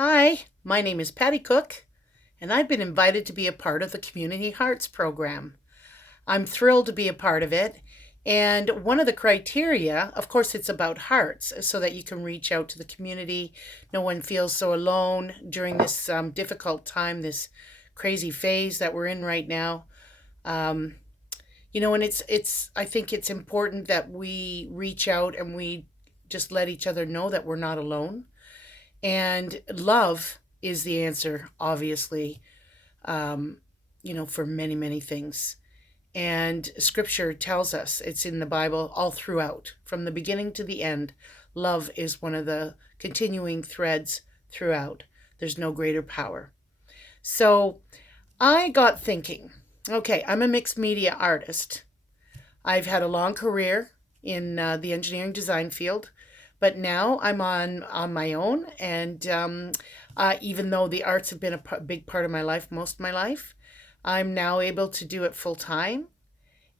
Hi, my name is Patty Cook, and I've been invited to be a part of the Community Hearts program. I'm thrilled to be a part of it. And one of the criteria, of course, it's about hearts, so that you can reach out to the community. No one feels so alone during this difficult time, this crazy phase that we're in right now. Um, and I think it's important that we reach out and we just let each other know that we're not alone. And love is the answer, obviously, um, for many, many things. And scripture tells us it's in the Bible all throughout, from the beginning to the end. Love is one of the continuing threads throughout. There's no greater power. So I got thinking, okay, I'm a mixed media artist. I've had a long career in the engineering design field, but now I'm on my own. And even though the arts have been a big part of my life, most of my life, I'm now able to do it full time.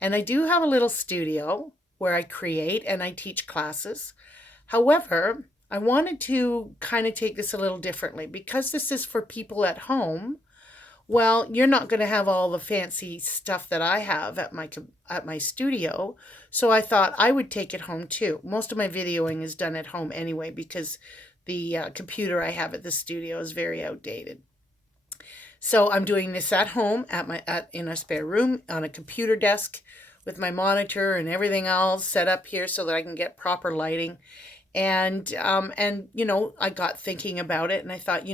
And I do have a little studio where I create and I teach classes. However, I wanted to kind of take this a little differently because this is for people at home. Well, you're not going to have all the fancy stuff that I have at my studio, so I thought I would take it home too. Most of my videoing is done at home anyway because the computer I have at the studio is very outdated. So I'm doing this at home in a spare room on a computer desk with my monitor and everything else set up here so that I can get proper lighting. And I got thinking about it and I thought,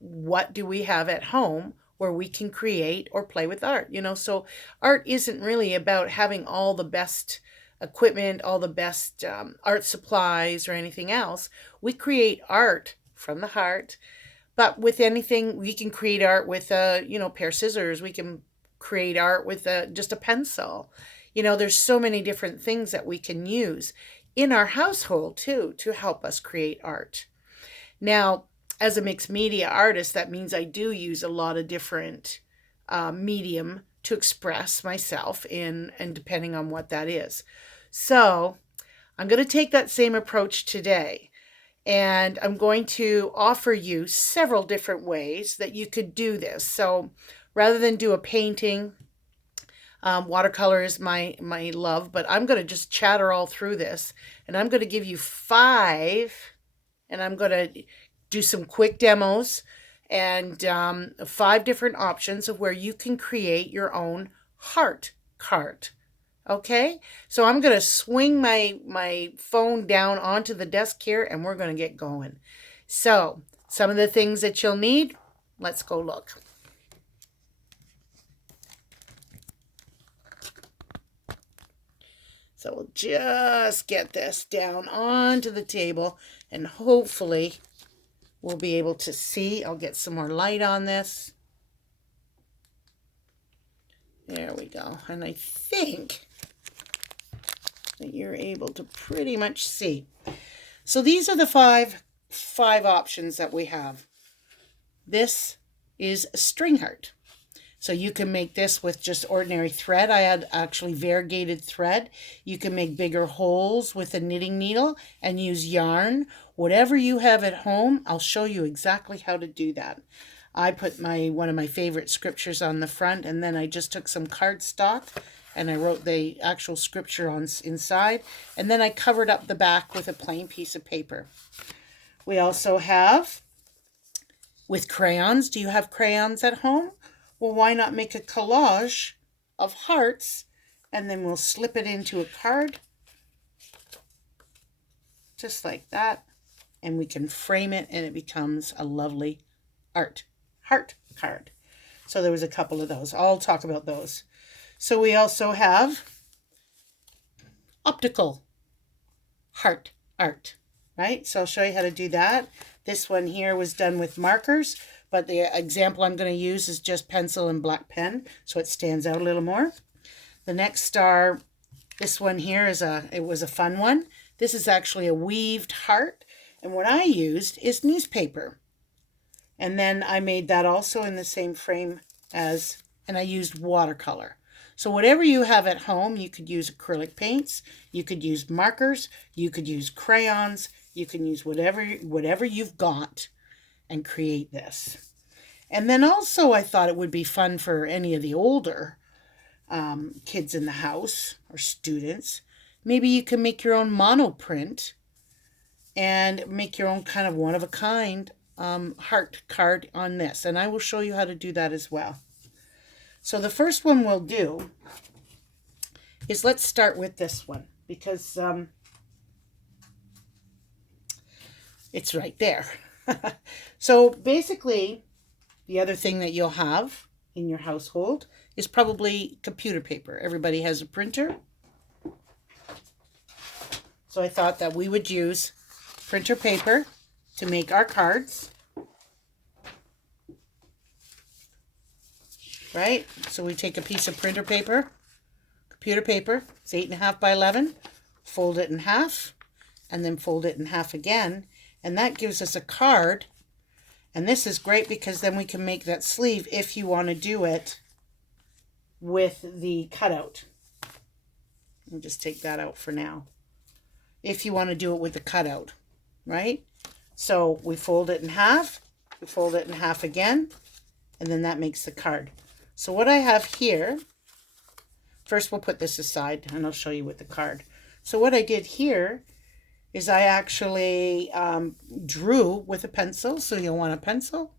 what do we have at home where we can create or play with art? So art isn't really about having all the best equipment, all the best art supplies or anything else. We create art from the heart, but with anything, we can create art with a, pair of scissors. We can create art with just a pencil. There's so many different things that we can use in our household too to help us create art. Now, as a mixed media artist, that means I do use a lot of different medium to express myself in, and depending on what that is. So I'm going to take that same approach today. And I'm going to offer you several different ways that you could do this. So rather than do a painting, watercolor is my love, but I'm going to just chatter all through this. And I'm going to give you 5, and I'm going to do some quick demos and 5 different options of where you can create your own heart card. Okay, so I'm going to swing my phone down onto the desk here and we're going to get going. So some of the things that you'll need, let's go look. So we'll just get this down onto the table and hopefully we'll be able to see. I'll get some more light on this. There we go. And I think that you're able to pretty much see. So these are the five options that we have. This is a string heart. So you can make this with just ordinary thread. I had actually variegated thread. You can make bigger holes with a knitting needle and use yarn. Whatever you have at home, I'll show you exactly how to do that. I put one of my favorite scriptures on the front, and then I just took some cardstock and I wrote the actual scripture on inside, and then I covered up the back with a plain piece of paper. We also have with crayons. Do you have crayons at home? Well, why not make a collage of hearts, and then we'll slip it into a card just like that, and we can frame it and it becomes a lovely heart card. So there was a couple of those. I'll talk about those. So we also have optical heart art, right? So I'll show you how to do that. This one here was done with markers, but the example I'm going to use is just pencil and black pen, so it stands out a little more. The next star, this one here it was a fun one. This is actually a weaved heart, and what I used is newspaper. And then I made that also in the same frame and I used watercolor. So whatever you have at home, you could use acrylic paints, you could use markers, you could use crayons, you can use whatever you've got, and create this. And then also I thought it would be fun for any of the older kids in the house or students. Maybe you can make your own monoprint and make your own kind of one of a kind heart card on this. And I will show you how to do that as well. So the first one we'll do is, let's start with this one because it's right there. So basically, the other thing that you'll have in your household is probably computer paper. Everybody has a printer. So I thought that we would use printer paper to make our cards. Right? So we take a piece of printer paper, computer paper, it's 8.5 by 11, fold it in half, and then fold it in half again. And that gives us a card. And this is great because then we can make that sleeve if you want to do it with the cutout. I'll just take that out for now. If you want to do it with the cutout, right? So we fold it in half, we fold it in half again, and then that makes the card. So what I have here, first we'll put this aside and I'll show you with the card. So what I did here is I actually drew with a pencil. So you'll want a pencil.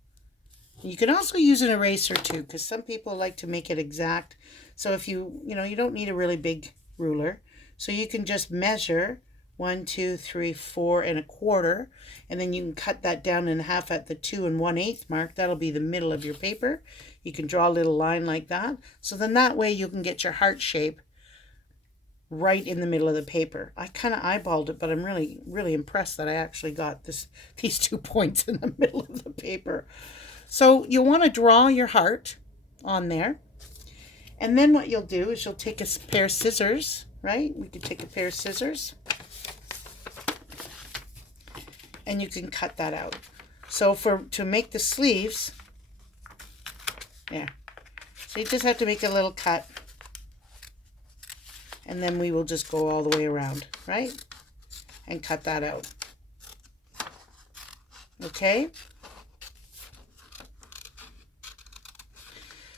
You can also use an eraser too, because some people like to make it exact. So if you don't need a really big ruler. So you can just measure 1, 2, 3, 4 1/4, and then you can cut that down in half at the 2 1/8 mark. That'll be the middle of your paper. You can draw a little line like that. So then that way you can get your heart shape right in the middle of the paper. I kind of eyeballed it, but I'm really, really impressed that I actually got these 2 points in the middle of the paper. So you'll want to draw your heart on there. And then what you'll do is you'll take a pair of scissors, right? We could take a pair of scissors. And you can cut that out. So to make the sleeves, yeah. So you just have to make a little cut. And then we will just go all the way around, right? And cut that out. Okay?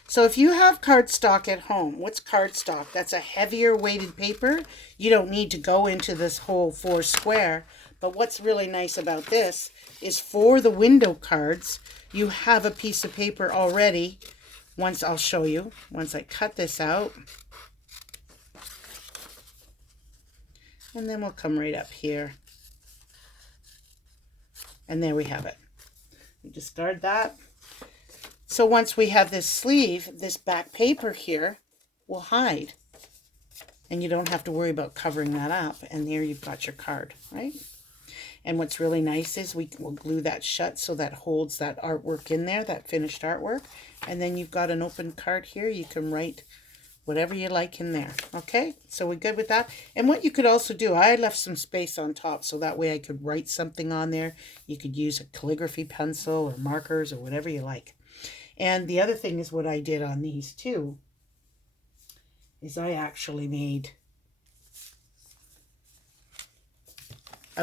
So if you have cardstock at home, what's cardstock? That's a heavier weighted paper. You don't need to go into this whole 4 square. But what's really nice about this is for the window cards, you have a piece of paper already. I'll show you, once I cut this out. And then we'll come right up here. And there we have it. We discard that. So once we have this sleeve, this back paper here will hide. And you don't have to worry about covering that up. And there you've got your card, right? And what's really nice is we will glue that shut so that holds that artwork in there, that finished artwork. And then you've got an open card here. You can write whatever you like in there. Okay, so we're good with that. And what you could also do, I left some space on top so that way I could write something on there. You could use a calligraphy pencil or markers or whatever you like. And the other thing is what I did on these too is I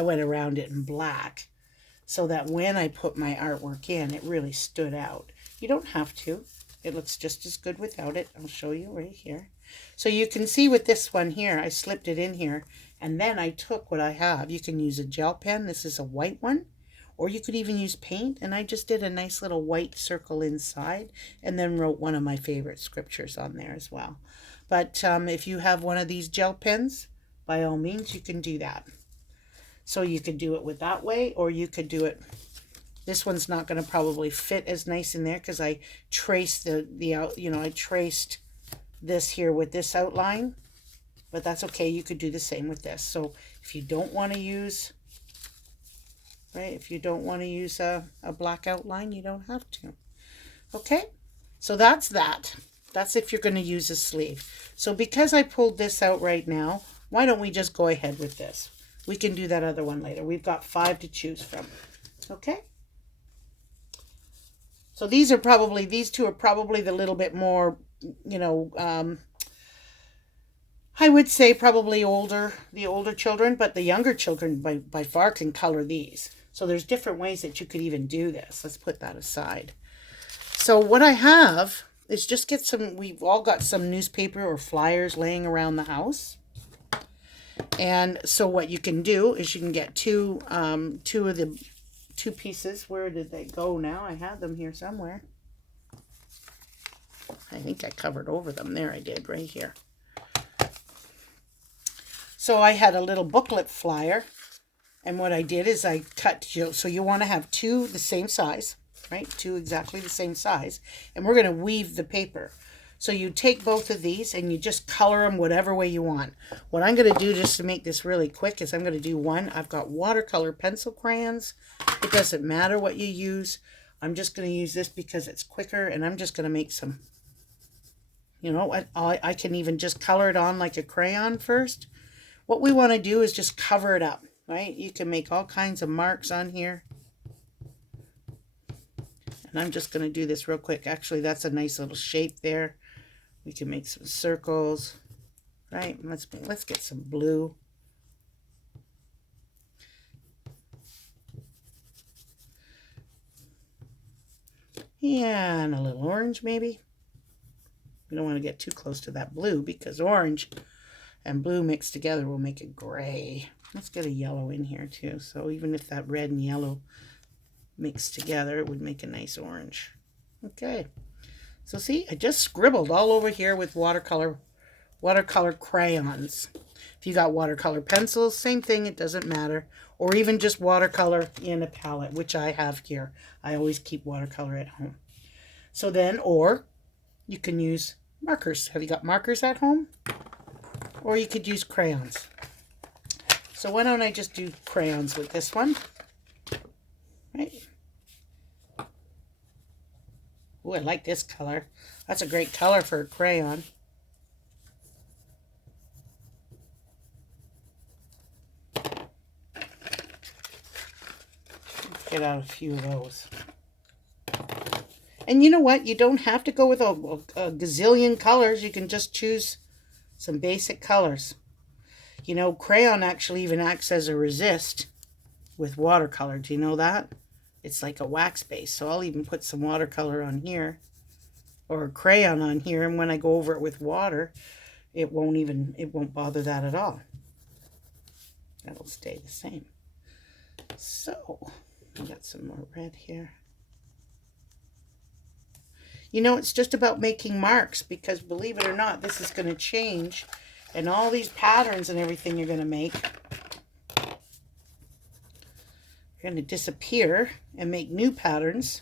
went around it in black so that when I put my artwork in, it really stood out. You don't have to. It looks just as good without it. I'll show you right here. So you can see with this one here, I slipped it in here, and then I took what I have. You can use a gel pen. This is a white one, or you could even use paint, and I just did a nice little white circle inside and then wrote one of my favorite scriptures on there as well. But if you have one of these gel pens, by all means, you can do that. So you could do it with that way, or you could do it. This one's not going to probably fit as nice in there because I traced I traced this here with this outline, but that's okay. You could do the same with this. So if you don't want to use, right, if you don't want to use a black outline, you don't have to. Okay, so that's that. That's if you're going to use a sleeve. So because I pulled this out right now, why don't we just go ahead with this? We can do that other one later. We've got 5 to choose from. Okay. So these two are probably the little bit more, I would say probably the older children, but the younger children by far can color these. So there's different ways that you could even do this. Let's put that aside. So what I have is just get some, we've all got some newspaper or flyers laying around the house. And so what you can do is you can get two pieces. Where did they go now? I had them here somewhere. I think I covered over them. There I did, right here. So I had a little booklet flyer. And what I did is I cut, so you want to have two the same size, right? Two exactly the same size. And we're going to weave the paper. So you take both of these and you just color them whatever way you want. What I'm going to do just to make this really quick is I'm going to do one. I've got watercolor pencil crayons. It doesn't matter what you use. I'm just going to use this because it's quicker, and I'm just going to make some, you know, I can even just color it on like a crayon first. What we want to do is just cover it up, right? You can make all kinds of marks on here. And I'm just going to do this real quick. Actually, that's a nice little shape there. We can make some circles, right? Let's get some blue. And a little orange maybe. We don't want to get too close to that blue because orange and blue mixed together will make it gray. Let's get a yellow in here too. So even if that red and yellow mixed together, it would make a nice orange. Okay. So see, I just scribbled all over here with watercolor crayons. If you got watercolor pencils, same thing, it doesn't matter. Or even just watercolor in a palette, which I have here. I always keep watercolor at home. So then, or you can use markers. Have you got markers at home? Or you could use crayons. So why don't I just do crayons with this one? Right? Ooh, I like this color. That's a great color for a crayon. Get out a few of those. And you know what? You don't have to go with a gazillion colors. You can just choose some basic colors. You know, crayon actually even acts as a resist with watercolor. Do you know that? It's like a wax base. So I'll even put some watercolor on here or a crayon on here. And when I go over it with water, it won't bother that at all. That'll stay the same. So I got some more red here. You know, it's just about making marks because believe it or not, this is going to change. And all these patterns and everything you're going to make going to disappear and make new patterns.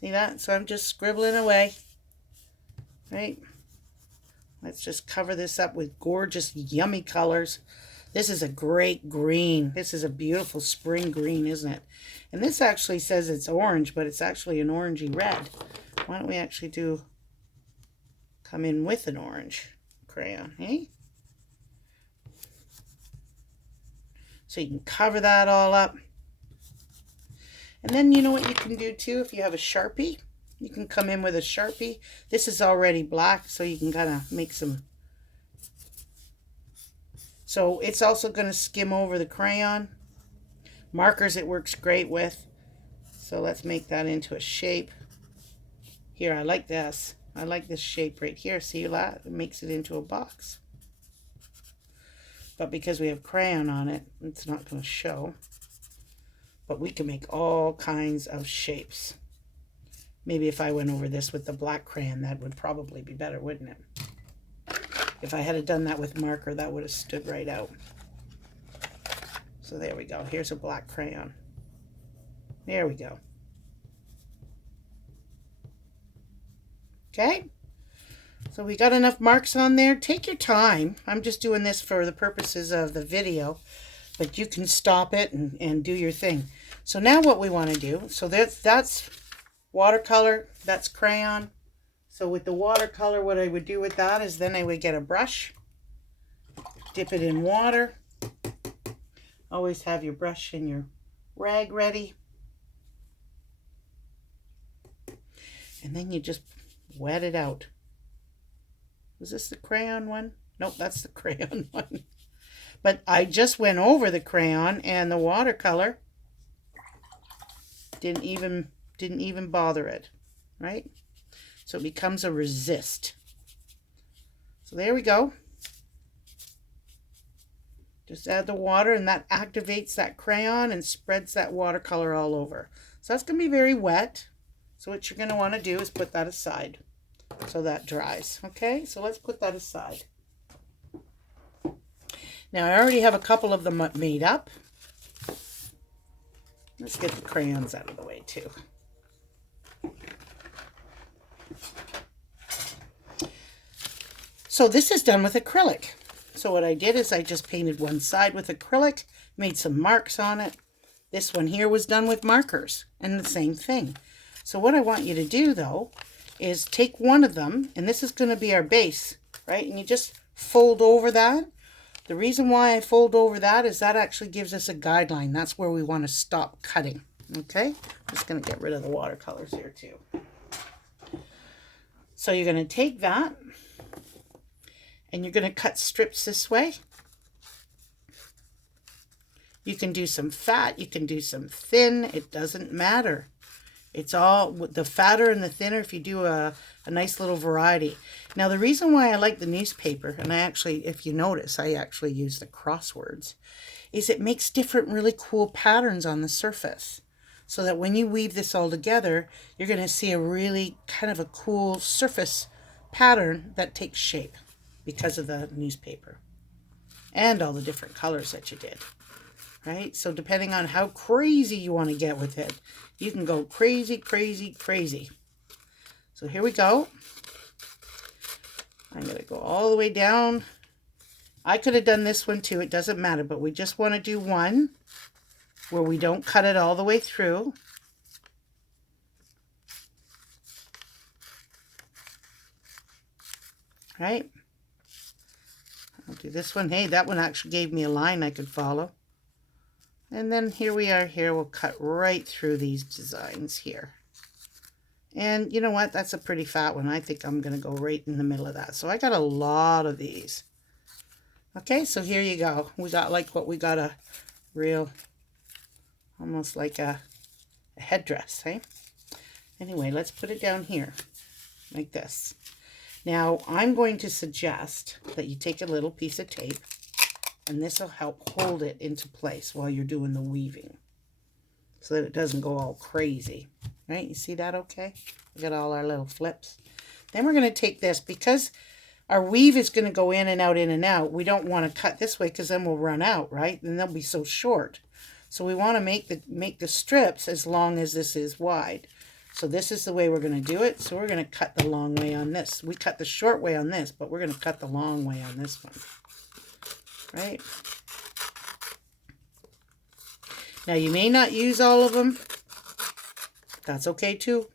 See that? So I'm just scribbling away, right? Let's just cover this up with gorgeous, yummy colors. This is a great green. This is a beautiful spring green, isn't it? And this actually says it's orange, but it's actually an orangey red. Why don't we actually come in with an orange crayon, eh? So you can cover that all up. And then you know what you can do too, if you have a Sharpie, you can come in with a Sharpie. This is already black, so you can kind of make some. So it's also going to skim over the crayon. Markers it works great with. So let's make that into a shape. Here, I like this. I like this shape right here. See that? It makes it into a box. But because we have crayon on it, it's not going to show. But we can make all kinds of shapes. Maybe if I went over this with the black crayon, that would probably be better, wouldn't it? If I had done that with marker, that would have stood right out. So there we go. Here's a black crayon. There we go. Okay. So we got enough marks on there. Take your time. I'm just doing this for the purposes of the video, but you can stop it and do your thing. So now what we want to do, so that's watercolor, that's crayon. So with the watercolor, what I would do with that is then I would get a brush, dip it in water. Always have your brush and your rag ready. And then you just wet it out. Was this the crayon one? Nope, that's the crayon one. But I just went over the crayon and the watercolor. Didn't even bother it, right? So it becomes a resist. So there we go. Just add the water, and that activates that crayon and spreads that watercolor all over. So that's going to be very wet. So what you're going to want to do is put that aside so that dries. Okay, so let's put that aside. Now I already have a couple of them made up. Let's get the crayons out of the way too. So this is done with acrylic. So what I did is I just painted one side with acrylic, made some marks on it. This one here was done with markers, and the same thing. So what I want you to do though is take one of them, and this is going to be our base, right? And you just fold over that. The reason why I fold over that is that actually gives us a guideline. That's where we want to stop cutting. Okay, I'm just going to get rid of the watercolors here too. So you're going to take that and you're going to cut strips this way. You can do some fat, you can do some thin, it doesn't matter. It's all the fatter and the thinner if you do a nice little variety. Now the reason why I like the newspaper, and I actually, if you notice, I actually use the crosswords, is it makes different really cool patterns on the surface. So that when you weave this all together, you're going to see a really kind of a cool surface pattern that takes shape because of the newspaper and all the different colors that you did. Right? So depending on how crazy you want to get with it, you can go crazy, crazy, crazy. So here we go. I'm going to go all the way down. I could have done this one too. It doesn't matter, but we just want to do one where we don't cut it all the way through. Right? I'll do this one. Hey, that one actually gave me a line I could follow. And then here we are here. We'll cut right through these designs here. And you know what? That's a pretty fat one. I think I'm going to go right in the middle of that. So I got a lot of these. Okay, so here you go. We got like what we got a real, almost like a headdress, hey? Anyway, let's put it down here like this. Now, I'm going to suggest that you take a little piece of tape, and this will help hold it into place while you're doing the weaving so that it doesn't go all crazy, right? You see that okay? We got all our little flips. Then we're going to take this, because our weave is going to go in and out, in and out. We don't want to cut this way because then we'll run out, right? And they'll be so short. So we want to make the strips as long as this is wide. So this is the way we're going to do it. So we're going to cut the long way on this. We cut the short way on this, but we're going to cut the long way on this one. Right? Now you may not use all of them. That's okay too.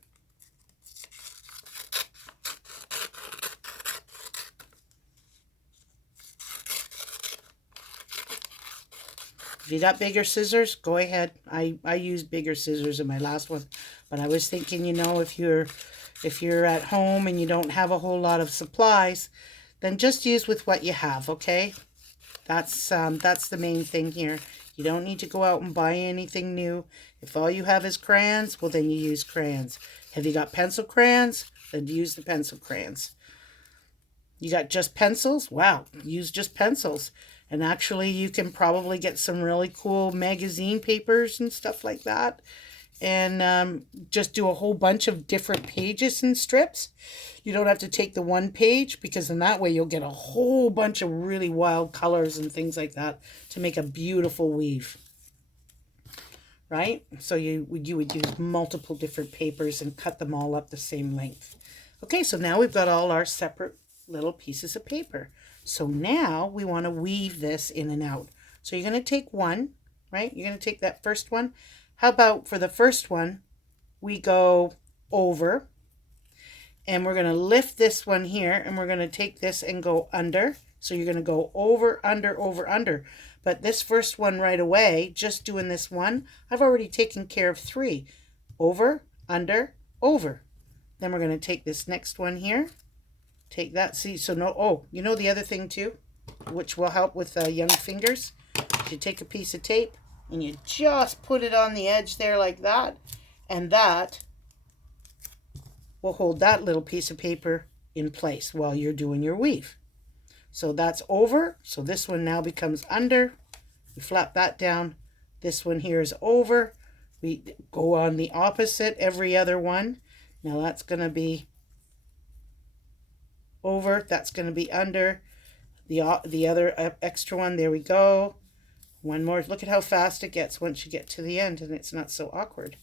If you got bigger scissors, go ahead. I used bigger scissors in my last one, but I was thinking, you know, if you're at home and you don't have a whole lot of supplies, then just use with what you have, okay? That's the main thing here. You don't need to go out and buy anything new. If all you have is crayons, well, then you use crayons. Have you got pencil crayons? Then use the pencil crayons. You got just pencils? Wow, use just pencils. And actually, you can probably get some really cool magazine papers and stuff like that. And just do a whole bunch of different pages and strips. You don't have to take the one page, because in that way you'll get a whole bunch of really wild colors and things like that to make a beautiful weave. Right? So you would use multiple different papers and cut them all up the same length. Okay, so now we've got all our separate little pieces of paper. So now we want to weave this in and out. So you're going to take one, right? You're going to take that first one. How about for the first one, we go over, and we're going to lift this one here, and we're going to take this and go under. So you're going to go over, under, over, under. But this first one right away, just doing this one, I've already taken care of 3. Over, under, over. Then we're going to take this next one here. Take that, see, so no, oh, you know the other thing too, which will help with young fingers? You take a piece of tape and you just put it on the edge there like that, And that will hold that little piece of paper in place while you're doing your weave. So that's over. So this one now becomes under. We flap that down. This one here is over. We go on the opposite every other one. Now that's going to be over. That's going to be under. The other extra one, there we go. One more. Look at how fast it gets once you get to the end, and it's not so awkward.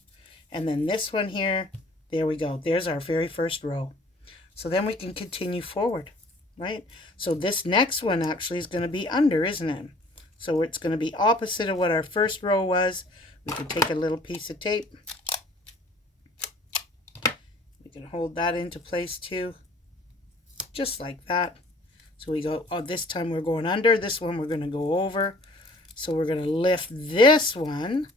And then this one here, there we go. There's our very first row. So then we can continue forward, right? So this next one actually is going to be under, isn't it? So it's going to be opposite of what our first row was. We can take a little piece of tape. We can hold that into place too, just like that. So we go, oh, this time we're going under. This one we're going to go over. So we're going to lift this one,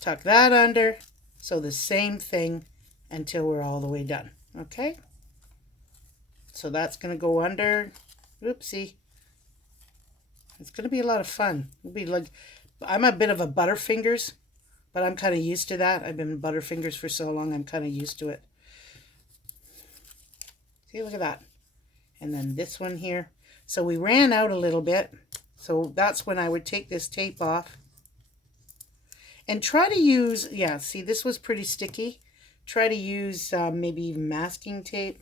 tuck that under. So the same thing until we're all the way done. Okay? So that's going to go under. Oopsie. It's going to be a lot of fun. It'll be like, I'm a bit of a butterfingers, but I'm kind of used to that. I've been butterfingers for so long, I'm kind of used to it. See, look at that. And then this one here. So we ran out a little bit. So that's when I would take this tape off. And try to use, yeah, see, this was pretty sticky. Try to use maybe even masking tape,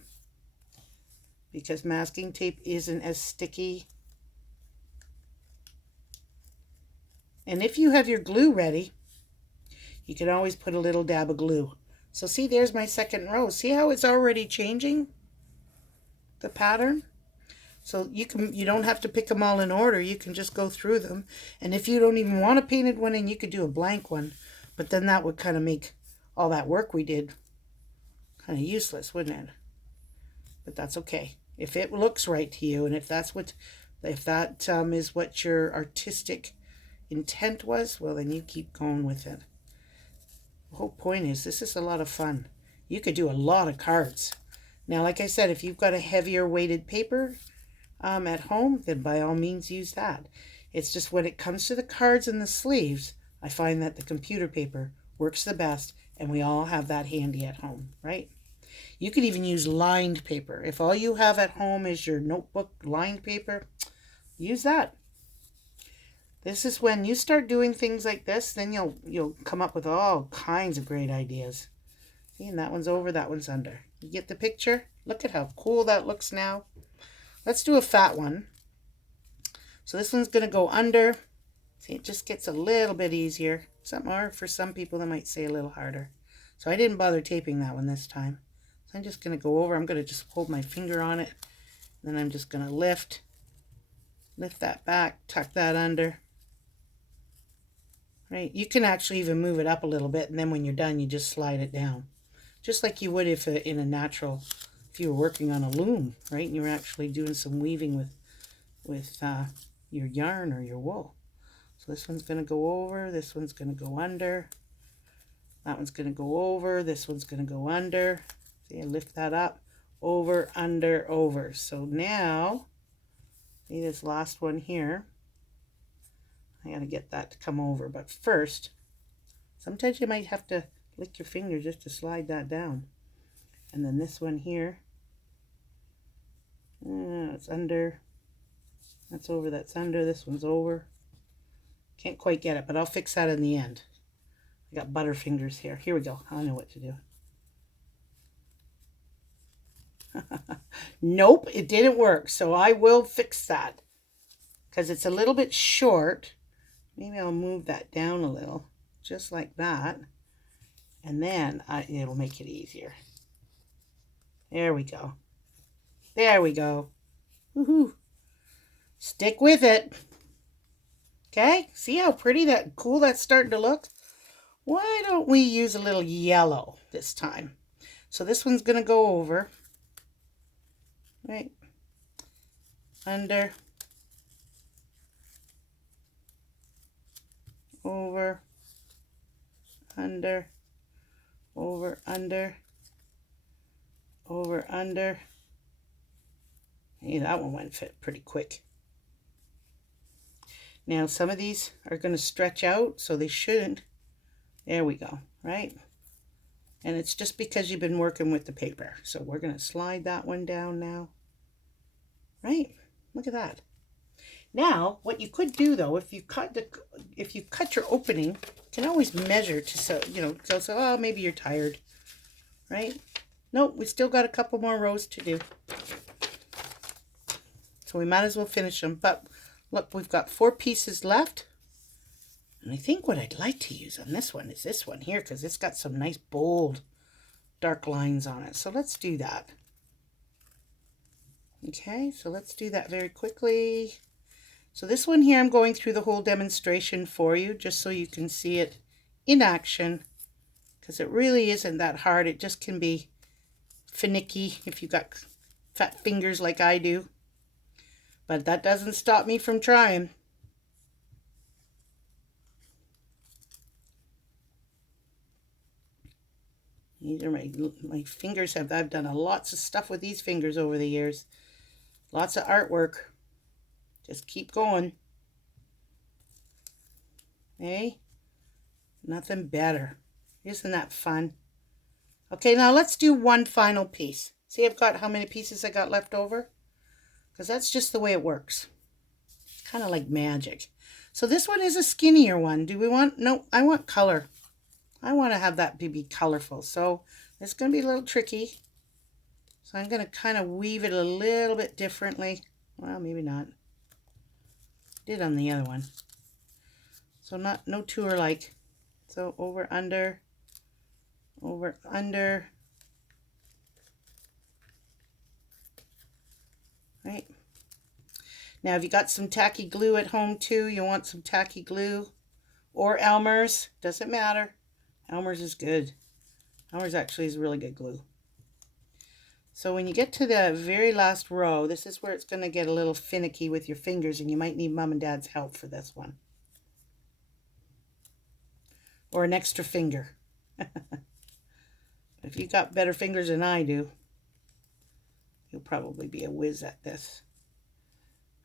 because masking tape isn't as sticky. And if you have your glue ready, you can always put a little dab of glue. So see, there's my second row. See how it's already changing the pattern? So you don't have to pick them all in order. You can just go through them. And if you don't even want a painted one in, you could do a blank one. But then that would kind of make all that work we did kind of useless, wouldn't it? But that's okay. If it looks right to you, and if that is what your artistic intent was, well, then you keep going with it. The whole point is, this is a lot of fun. You could do a lot of cards. Now, like I said, if you've got a heavier weighted paper at home, then by all means use that. It's just when it comes to the cards and the sleeves, I find that the computer paper works the best, and we all have that handy at home, right? You could even use lined paper. If all you have at home is your notebook lined paper, use that. This is when you start doing things like this, then you'll come up with all kinds of great ideas. See, and that one's over, that one's under. You get the picture? Look at how cool that looks now. Let's do a fat one. So this one's going to go under. See, it just gets a little bit easier. Or for some people, they might say a little harder. So I didn't bother taping that one this time. So I'm just going to go over. I'm going to just hold my finger on it. Then I'm just going to lift that back, tuck that under. Right? You can actually even move it up a little bit, and then when you're done, you just slide it down. Just like you would if in a natural, if you were working on a loom, right? And you were actually doing some weaving with your yarn or your wool. So this one's going to go over, this one's going to go under, that one's going to go over, this one's going to go under. See, I lift that up, over, under, over. So now, see this last one here, I got to get that to come over. But first, sometimes you might have to lick your finger just to slide that down. And then this one here, it's under, that's over, that's under, this one's over. Can't quite get it, but I'll fix that in the end. I got butterfingers here. Here we go. I know what to do. Nope, it didn't work. So I will fix that because it's a little bit short. Maybe I'll move that down a little, just like that. And then it'll make it easier. There we go. There we go. Woohoo. Stick with it. Okay, see how pretty cool that's starting to look? Why don't we use a little yellow this time? So this one's going to go over, right, under, over, under, over, under, over, under. Hey, that one went fit pretty quick. Now some of these are going to stretch out, so they shouldn't. There we go, right? And it's just because you've been working with the paper. So we're going to slide that one down now. Right? Look at that. Now, what you could do though, if you cut your opening, you can always measure to so oh, maybe you're tired, right? Nope, we still got a couple more rows to do. So we might as well finish them. But look, we've got 4 pieces left. And I think what I'd like to use on this one is this one here, because it's got some nice bold dark lines on it. So let's do that. Okay, so let's do that very quickly. So this one here, I'm going through the whole demonstration for you, just so you can see it in action, because it really isn't that hard. It just can be finicky if you've got fat fingers like I do. But that doesn't stop me from trying. These are my fingers. I've done lots of stuff with these fingers over the years. Lots of artwork. Just keep going. Hey, nothing better. Isn't that fun? Okay, now let's do one final piece. See, I've got how many pieces I got left over? Because that's just the way it works. It's kind of like magic. So this one is a skinnier one. Do we want, no, I want color. I want to have that be colorful. So it's going to be a little tricky. So I'm going to kind of weave it a little bit differently. Well, maybe not. Did on the other one. So no two are like. So over, under, right? Now, if you got some tacky glue at home too, you want some tacky glue or Elmer's, doesn't matter. Elmer's is good. Elmer's actually is really good glue. So when you get to the very last row, this is where it's going to get a little finicky with your fingers, and you might need Mom and Dad's help for this one. Or an extra finger. If you got better fingers than I do, you'll probably be a whiz at this.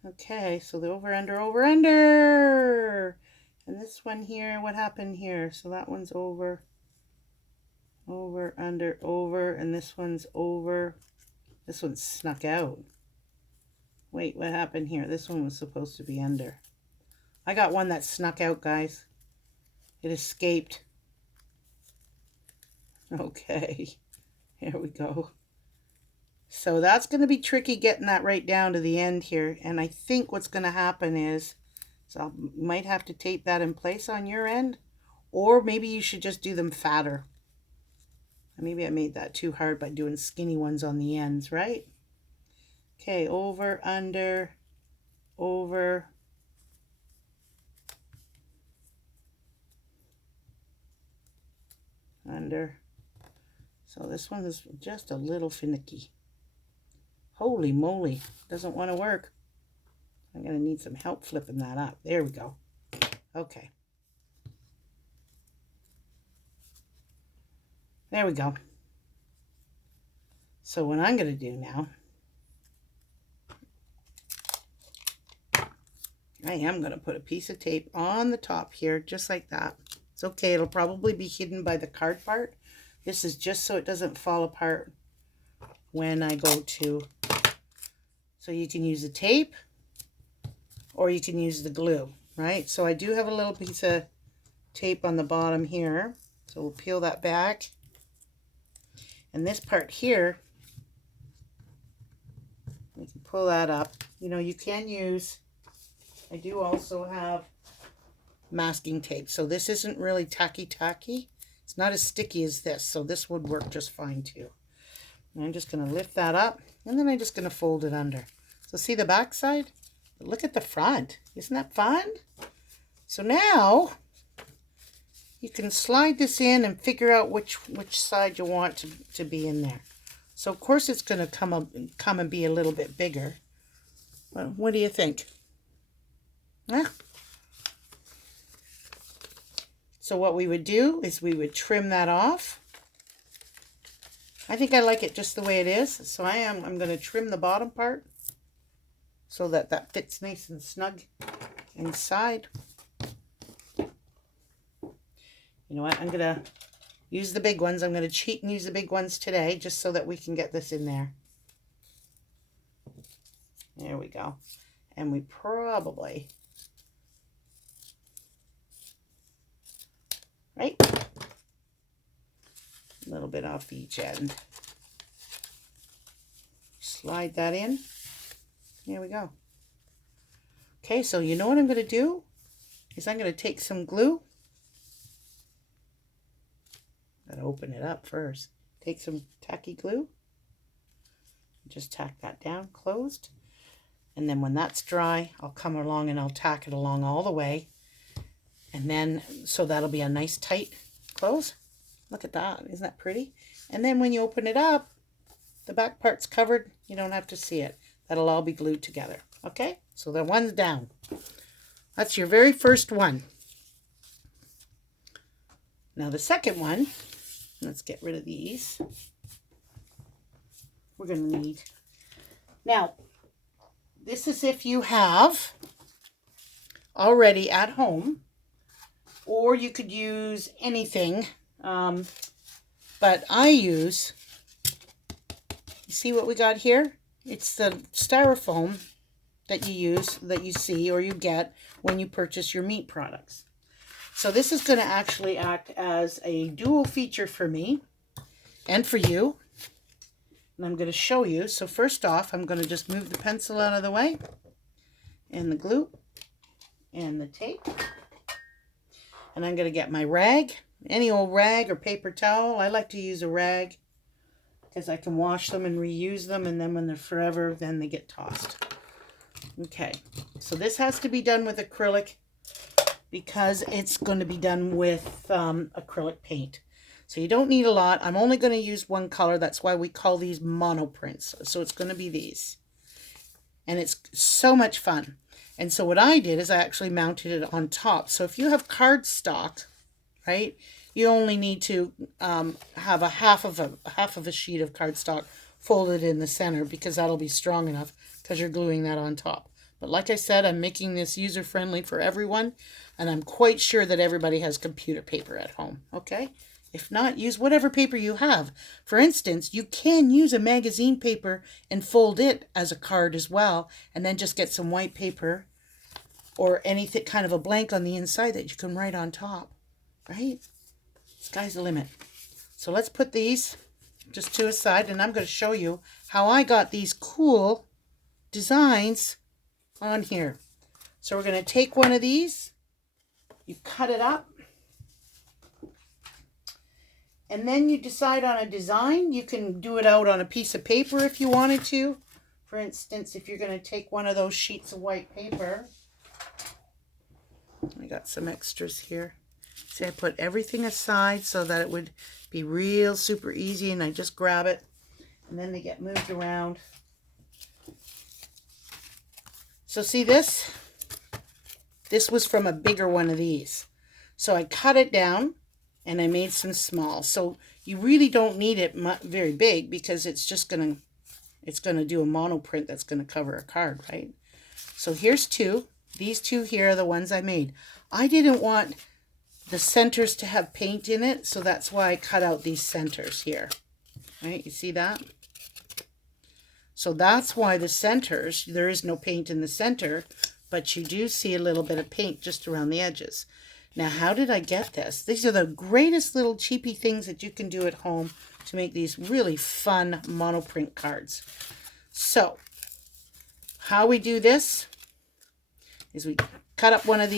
Okay, so the over, under. And this one here, what happened here? So that one's over, under, and this one's over. This one's snuck out. Wait, what happened here? This one was supposed to be under. I got one that snuck out, guys. It escaped. Okay, here we go. So that's going to be tricky getting that right down to the end here. And I think what's going to happen is, so you might have to tape that in place on your end, or maybe you should just do them fatter. Maybe I made that too hard by doing skinny ones on the ends, right? Okay, over, under, under. So this one is just a little finicky. Holy moly, doesn't want to work. I'm going to need some help flipping that up. There we go. Okay. There we go. So what I'm going to do now, I am going to put a piece of tape on the top here, just like that. It's okay. It'll probably be hidden by the card part. This is just so it doesn't fall apart when I go to. So you can use the tape or you can use the glue, right? So I do have a little piece of tape on the bottom here. So we'll peel that back. And this part here, we can pull that up. You know, you can use, I do also have masking tape. So this isn't really tacky. It's not as sticky as this. So this would work just fine too. And I'm just going to lift that up, and then I'm just going to fold it under. So see the back side? But look at the front. Isn't that fun? So now you can slide this in and figure out which side you want to be in there. So of course it's going to come and be a little bit bigger. Well, what do you think? Yeah. So what we would do is we would trim that off. I think I like it just the way it is. So I'm going to trim the bottom part so that that fits nice and snug inside. You know what? I'm going to use the big ones. I'm going to cheat and use the big ones today just so that we can get this in there. There we go. And we probably, right? A little bit off each end. Slide that in. There we go. Okay, so you know what I'm going to do is I'm going to take some glue. Gotta open it up first. Take some tacky glue. Just tack that down closed. And then when that's dry, I'll come along and I'll tack it along all the way. And then, so that'll be a nice tight close. Look at that. Isn't that pretty? And then when you open it up, the back part's covered. You don't have to see it. That'll all be glued together. Okay? So the one's down. That's your very first one. Now the second one, let's get rid of these. We're going to need, now this is if you have already at home, or you could use anything, but I use, you see what we got here? It's the styrofoam that you use, that you see or you get when you purchase your meat products. So this is going to actually act as a dual feature for me and for you. And I'm going to show you. So first off, I'm going to just move the pencil out of the way, and the glue, and the tape. And I'm going to get my rag, any old rag or paper towel. I like to use a rag because I can wash them and reuse them, and then when they're forever, then they get tossed. Okay, so this has to be done with acrylic because it's going to be done with acrylic paint. So you don't need a lot. I'm only going to use one color. That's why we call these monoprints. So it's going to be these. And it's so much fun. And so what I did is I actually mounted it on top. So if you have cardstock, right, you only need to have a half of a sheet of cardstock folded in the center, because that'll be strong enough because you're gluing that on top. But like I said, I'm making this user-friendly for everyone, and I'm quite sure that everybody has computer paper at home, okay? If not, use whatever paper you have. For instance, you can use a magazine paper and fold it as a card as well, and then just get some white paper or anything, kind of a blank on the inside that you can write on top, right? Sky's the limit. So let's put these just to a side, and I'm going to show you how I got these cool designs on here. So we're going to take one of these, you cut it up, and then you decide on a design. You can do it out on a piece of paper if you wanted to. For instance, if you're going to take one of those sheets of white paper, I got some extras here. See, I put everything aside so that it would be real super easy, and I just grab it, and then they get moved around. So see this? This was from a bigger one of these. So I cut it down, and I made some small. So you really don't need it very big, because it's just going to do a mono print that's going to cover a card, right? So here's two. These two here are the ones I made. I didn't want the centers to have paint in it, so that's why I cut out these centers here. Right? You see that? So that's why the centers, there is no paint in the center, but you do see a little bit of paint just around the edges. Now, how did I get this? These are the greatest little cheapy things that you can do at home to make these really fun monoprint cards. So, how we do this is we cut up one of these.